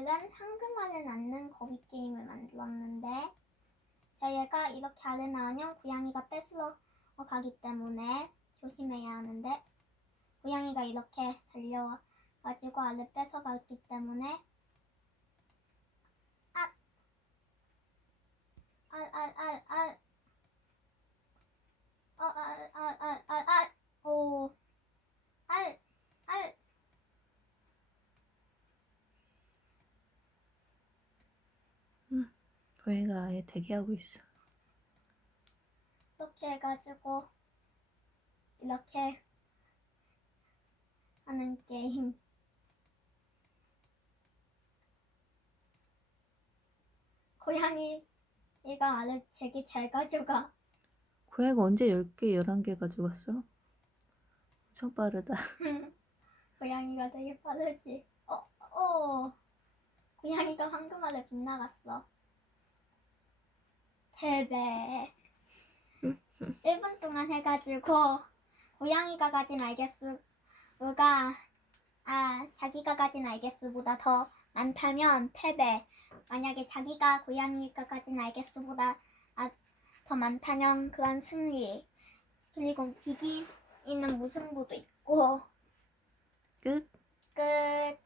오늘은 한글말을 낳는 거위 게임을 만들었는데 자 얘가 이렇게 아래 나오면 고양이가 뺏으러 가기 때문에 조심해야 하는데 고양이가 이렇게 달려와가지고 아래 뺏어가기 때문에 아! 알알알알 어, 어알알알알알 오 알, 알. 고양이가 아예 대기하고 있어. 이렇게 해가지고 이렇게 하는 게임. 고양이 얘가 아래 되게 잘 가져가. 고양이가 언제 10개, 11개 가져갔어? 엄청 빠르다. 고양이가 되게 빠르지. 어, 어. 고양이가 황금알에 빗나갔어. 패배. 1분 동안 해가지고 고양이가 가진 알개수가 아 자기가 가진 알개수보다 더 많다면 패배. 만약에 자기가 고양이가 가진 알개수보다 아, 더 많다면 그건 승리. 그리고 비기는 무승부도 있고 끝. 끝.